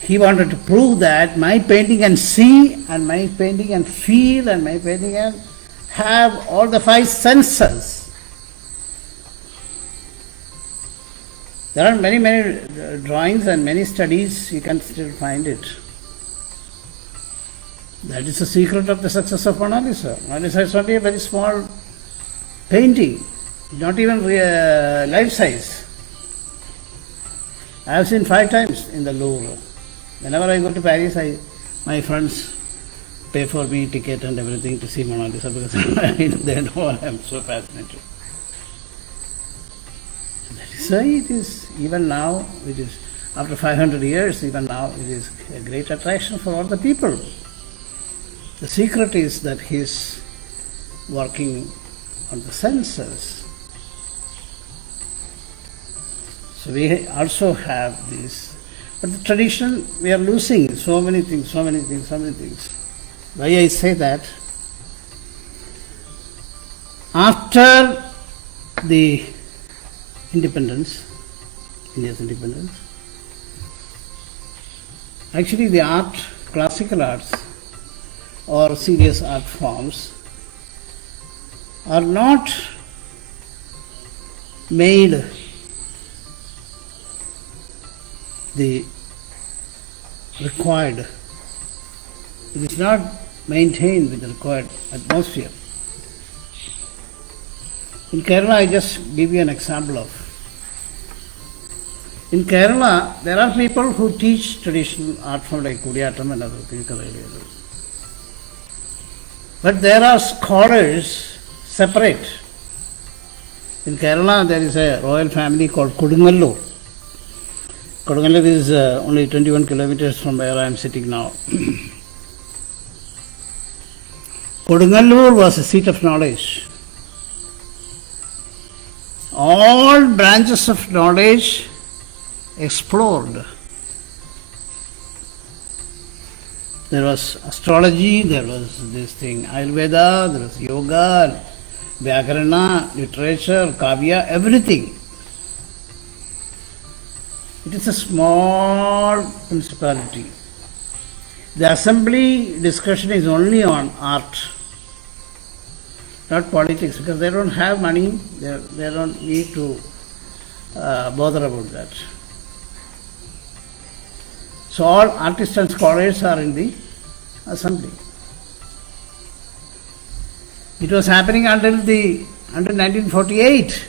He wanted to prove that my painting can see, and my painting can feel, and my painting can have all the five senses. There are many drawings and many studies, you can still find it. That is the secret of the success of Mona Lisa. Mona Lisa is only a very small painting, not even life size. I have seen 5 times in the Louvre. Whenever I go to Paris, my friends pay for me ticket and everything to see Mona Lisa because they know I am so fascinated. That is why it is, even now, it is, after 500 years, even now, it is a great attraction for all the people. The secret is that he is working on the senses. So we also have this. But the tradition, we are losing so many things. Why I say that? After the independence, India's independence, actually the art, classical arts or serious art forms are not made the required, it is not maintained with the required atmosphere. In Kerala, I just give you an example of. In Kerala, there are people who teach traditional art form like Kudiyattam and other things. But there are scholars separate. In Kerala, there is a royal family called Kodungallur. Kodungallur is only 21 kilometers from where I am sitting now. Kodungallur was a seat of knowledge. All branches of knowledge explored. There was astrology, there was this thing, Ayurveda, there was yoga, Vyakarana, literature, Kavya, everything. It is a small principality. The assembly discussion is only on art, not politics, because they don't have money, they don't need to bother about that. So all artists and scholars are in the assembly. It was happening until 1948,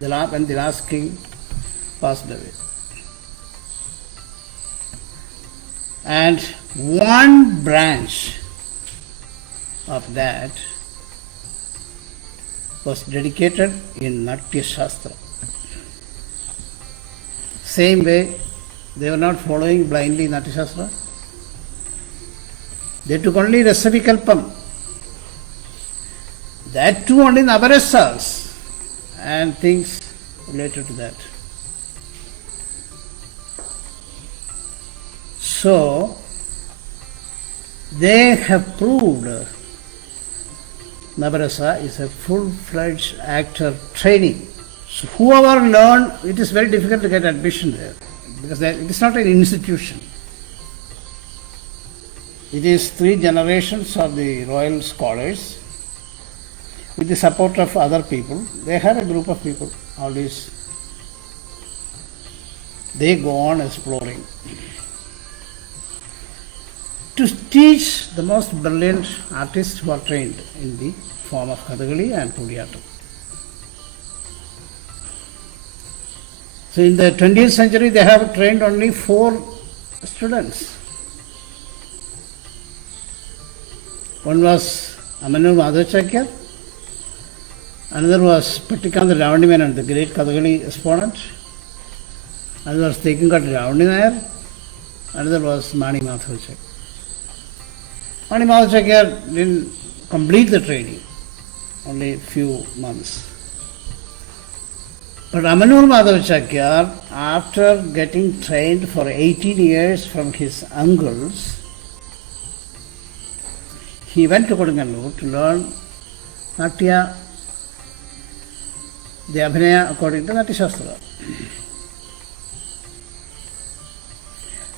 when the last king passed away. And one branch of that was dedicated in Natya Shastra. Same way, they were not following blindly Natya Shastra. They took only Rasavikalpam. That too only Navarasas and things related to that. So, they have proved Navarasa is a full-fledged actor training. So whoever learned, it is very difficult to get admission there because it is not an institution. It is 3 generations of the royal scholars with the support of other people. They have a group of people, always. They go on exploring. To teach the most brilliant artists who are trained in the form of Kathakali and Kudiyattam. So in the 20th century, they have trained only 4 students. One was Amanur Madhavacharya, another was Pattikantha Ravandi Menon, the great Kathakali exponent, another was Tekungattu Ravandi Nayar, another was Mani Madhavacharya. Mani Madhavacharya didn't complete the training, only a few months. But Amanur Madhavacharya, after getting trained for 18 years from his uncles, he went to Kodungallur to learn Natya, the Abhinaya according to Natya Shastra.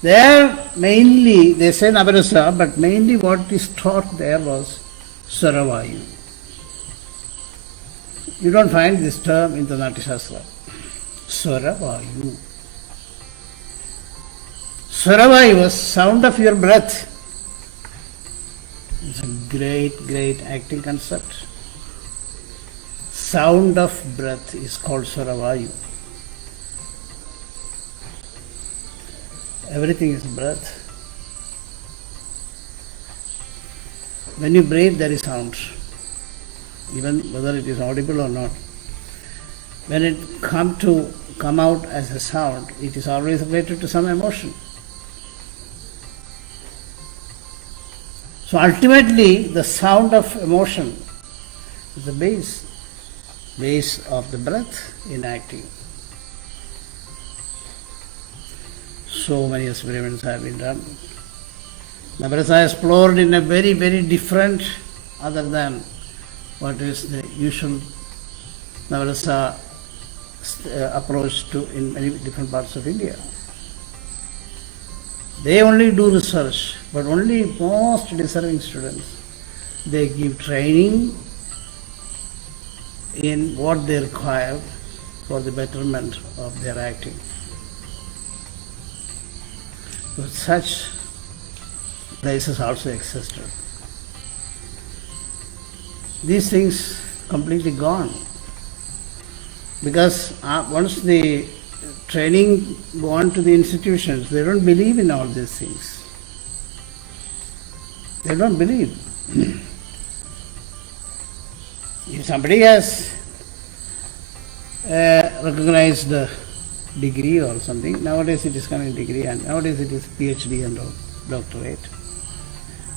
There mainly, they say Navarasa, but mainly what is taught there was Swaravayu. Swaravayu was sound of your breath. It's a great, great acting concept. Sound of breath is called Swaravayu. Everything is breath. When you breathe, there is sound, even whether it is audible or not. When it come out as a sound, it is always related to some emotion. So ultimately, the sound of emotion is the base of the breath in acting. So many experiments have been done. Navarasa explored in a very, very different, other than what is the usual Navarasa approach to in many different parts of India. They only do research, but only most deserving students. They give training in what they require for the betterment of their acting. But such places also existed. These things completely gone, because once the training go on to the institutions, they don't believe in all these things. They don't believe. If somebody has recognized the degree or something, nowadays it is coming degree, and nowadays it is PhD and doctorate,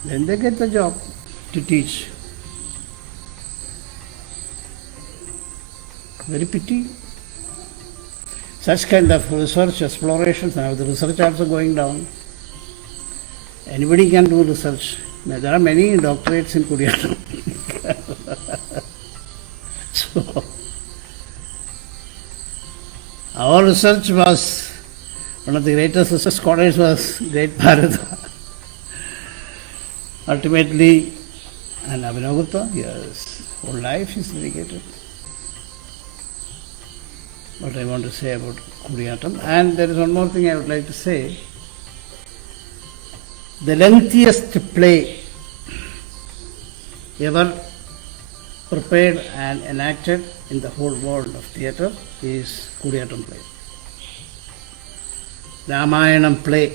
then they get the job to teach. Very pity. Such kind of research explorations, now the research also going down. Anybody can do research. Now, there are many doctorates in Kuriyatam. So, our research was, one of the greatest research scholars was great Bharata. Ultimately, and Abhinavagupta, yes, whole life is dedicated. What I want to say about Kuriyatam. And there is one more thing I would like to say. The lengthiest play ever prepared and enacted in the whole world of theatre is Kuriyatam play. Ramayanam play.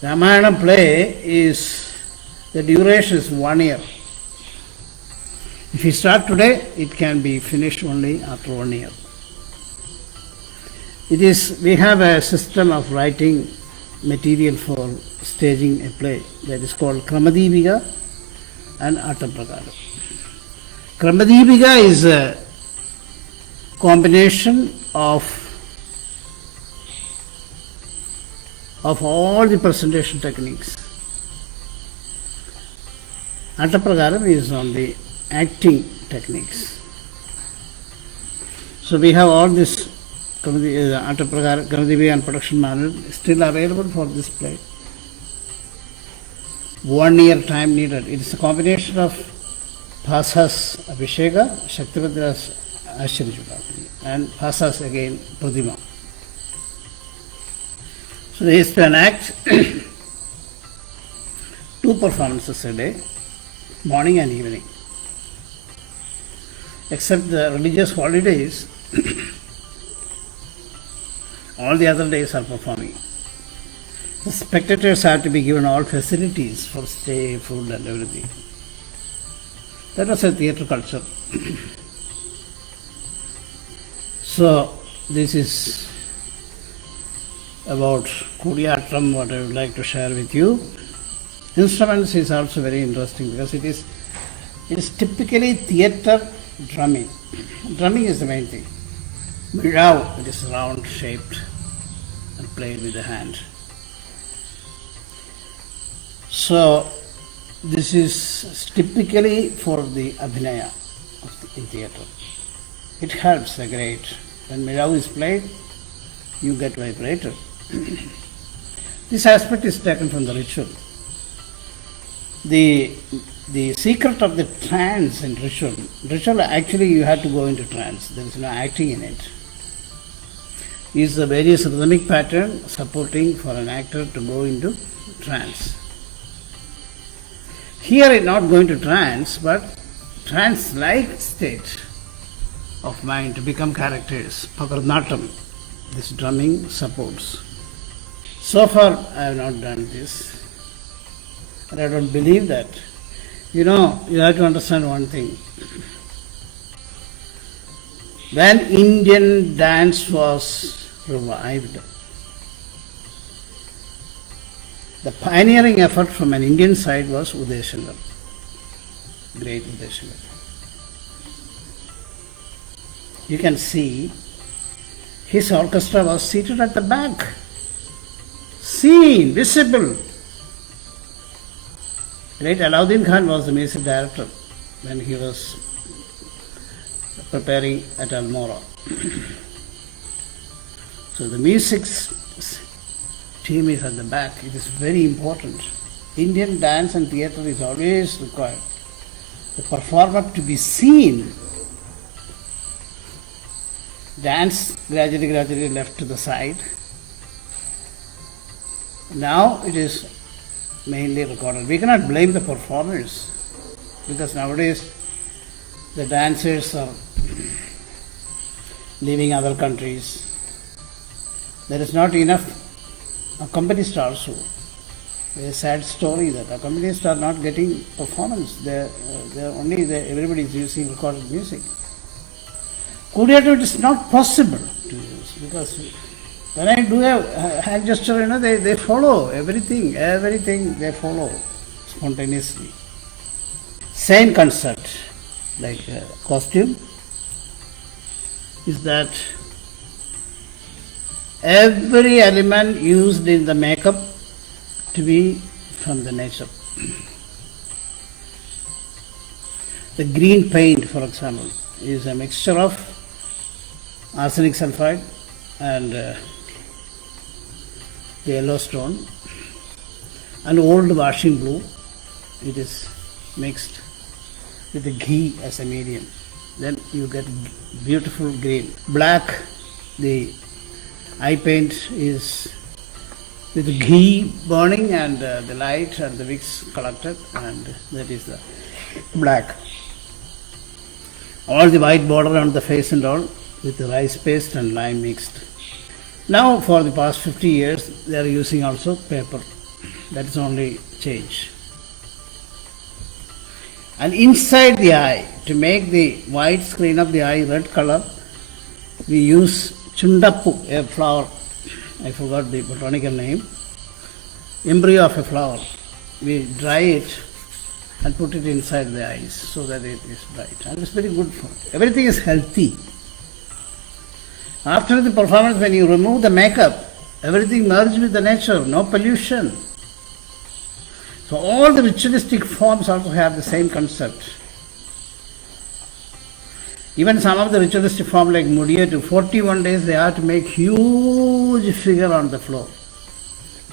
Ramayanam play is, the duration is 1 year. If you start today, it can be finished only after 1 year. We have a system of writing material for staging a play that is called Kramadipika and Attaprakaram. Kramadipika is a combination of all the presentation techniques. Attaprakaram is on the acting techniques. So we have all this Kramadipika and production manual still available for this play. 1 year time needed. It is a combination of Bhasa's Abhisheka, Shaktipadra's Ashwarya, and Bhasa's again Pradima. So they used to enact 2 performances a day, morning and evening. Except the religious holidays, all the other days are performing. The spectators have to be given all facilities for stay, food and everything. That was a theatre culture. So this is about Kuriyatam, what I would like to share with you. Instruments is also very interesting because it is typically theatre drumming. Drumming is the main thing. Mirau, it is round shaped and played with the hand. So this is typically for the Abhinaya in theatre. It helps a great. When Mirau is played, you get vibrated. This aspect is taken from the ritual. the the secret of the trance in ritual. Ritual actually you have to go into trance. There is no acting in it. Is the various rhythmic pattern supporting for an actor to go into trance. Here it's not going to trance, but trance-like state of mind to become characters. Pakarnatam, this drumming supports. So far I have not done this, and I don't believe that. You have to understand one thing. When Indian dance was revived, the pioneering effort from an Indian side was Uday Shankar, great Uday Shankar. You can see his orchestra was seated at the back, seen, visible. Great Alauddin Khan was the music director when he was preparing at Almora. So the music team is at the back. It is very important. Indian dance and theatre is always required. The performer to be seen. Dance gradually left to the side. Now it is mainly recorded. We cannot blame the performers because nowadays the dancers are leaving other countries. There is not enough accompanists also. A sad story that accompanists are not getting performance. Everybody is using recorded music. Kuriyattam it is not possible to use because when I do a hand gesture, they follow everything they follow spontaneously. Same concept like costume is that every element used in the makeup to be from the nature. The green paint, for example, is a mixture of arsenic sulfide and the yellow stone and old washing blue. It is mixed with the ghee as a medium. Then you get beautiful green. Black, the eye paint is with ghee burning and the light and the wicks collected, and that is the black. All the white border on the face and all with the rice paste and lime mixed. Now for the past 50 years they are using also paper. That is only change. And inside the eye, to make the white screen of the eye red color, we use chundappu, a flower. I forgot the botanical name. Embryo of a flower. We dry it and put it inside the eyes so that it is bright. And it's very good for it. Everything is healthy. After the performance, when you remove the makeup, everything merges with the nature, no pollution. So all the ritualistic forms also have the same concept. Even some of the ritualistic forms like Mudiyattu, 41 days they have to make huge figure on the floor,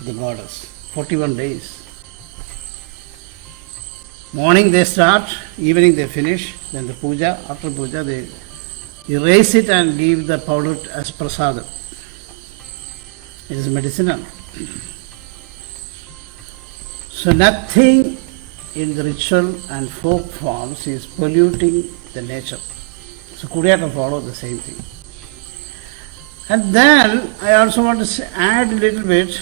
the goddess, 41 days. Morning they start, evening they finish, then the puja, after puja they erase it and give the powder as prasadam. It is medicinal. So nothing in the ritual and folk forms is polluting the nature. So Kuriyattam follow the same thing. And then I also want to add a little bit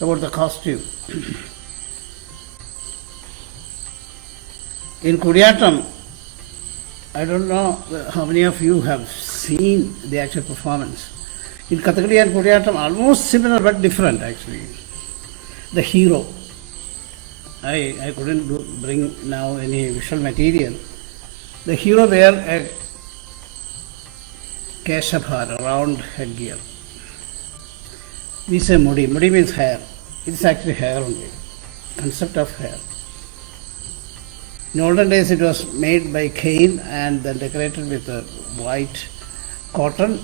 about the costume. In Kuriyattam, I don't know how many of you have seen the actual performance. In Kathakali and Kuriyattam, almost similar but different actually. The hero. I couldn't bring now any visual material. The hero wear a keshabhar, a round headgear. We say mudi. Mudi means hair. It is actually hair only. Concept of hair. In olden days it was made by cane and then decorated with a white cotton,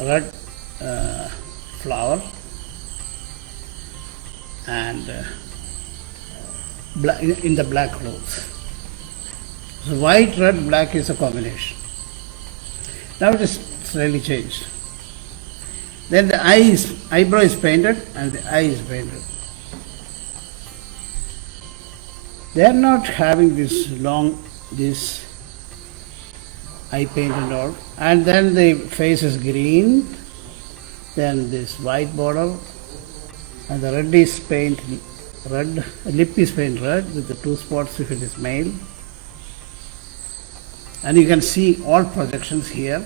red flower and in the black clothes. So white, red, black is a combination. Now it is slightly changed. Then the eyebrow is painted and the eye is painted. They are not having this eye paint and all. And then the face is green, then this white border, and the red is paint red, lip is paint red with the 2 spots if it is male. And you can see all projections here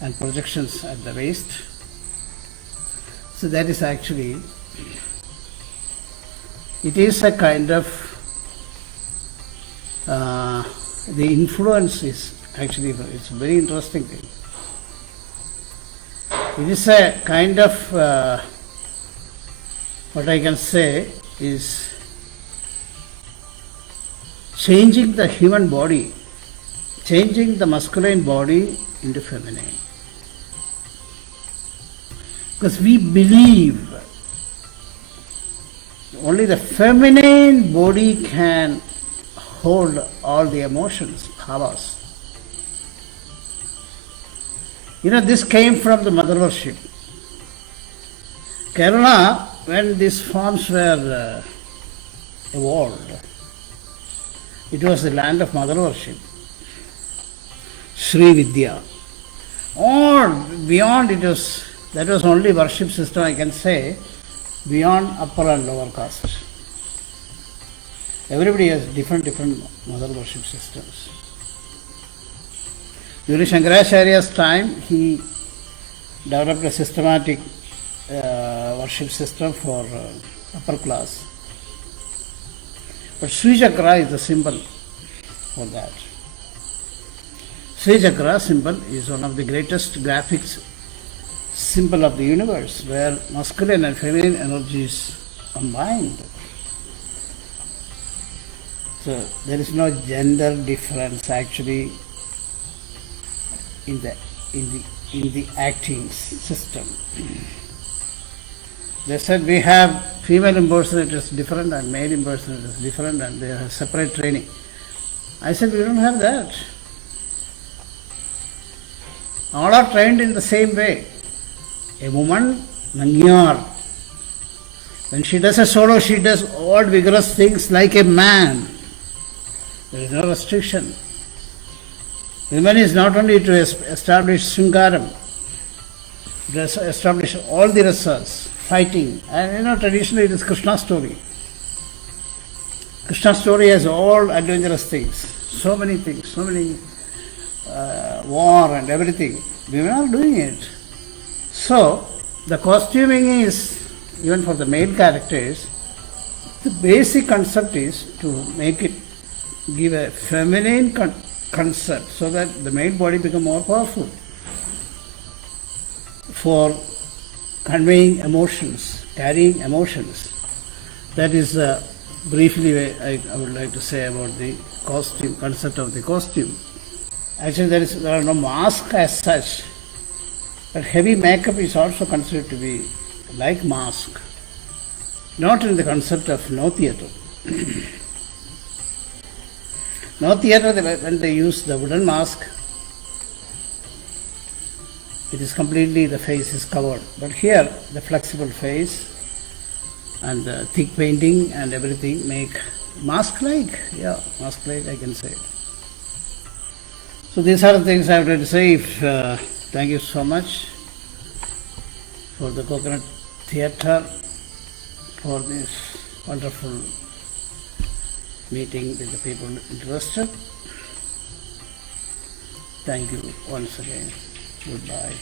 and projections at the waist. So that is actually, it is a kind of, the influence is actually, it's a very interesting thing. It is a kind of, what I can say is changing the human body, changing the masculine body into feminine. Because we believe only the feminine body can hold all the emotions, bhavas. This came from the mother worship. Kerala, when these forms were evolved, it was the land of mother worship. Sri Vidya. Or beyond that was only worship system, I can say, beyond upper and lower caste. Everybody has different mother worship systems. During Shankaracharya's time, he developed a systematic worship system for upper class. But Sri Chakra is the symbol for that. Sri Chakra symbol is one of the greatest graphics symbol of the universe, where masculine and feminine energies combined. So there is no gender difference actually in the acting system. They said we have female impersonators different and male impersonators different, and they have separate training. I said we don't have that. All are trained in the same way. A woman, Nangyar, when she does a solo, she does all vigorous things like a man. There is no restriction. Women is not only to establish Sringaram, to establish all the rasas, fighting, and traditionally it is Krishna story. Krishna story has all adventurous things, so many things, so many war and everything. Women are doing it. So, the costuming is, even for the male characters, the basic concept is to make it, give a feminine concept so that the male body become more powerful for conveying emotions, carrying emotions. That is briefly I would like to say about the costume, concept of the costume. Actually there are no masks as such, but heavy makeup is also considered to be like mask, not in the concept of no theatre. No theatre, when they use the wooden mask, it is completely, the face is covered. But here, the flexible face and the thick painting and everything make mask-like. Yeah, mask-like I can say. So these are the things I would like to say. Thank you so much for the Coconut Theatre, for this wonderful meeting with the people interested. Thank you once again. Goodbye.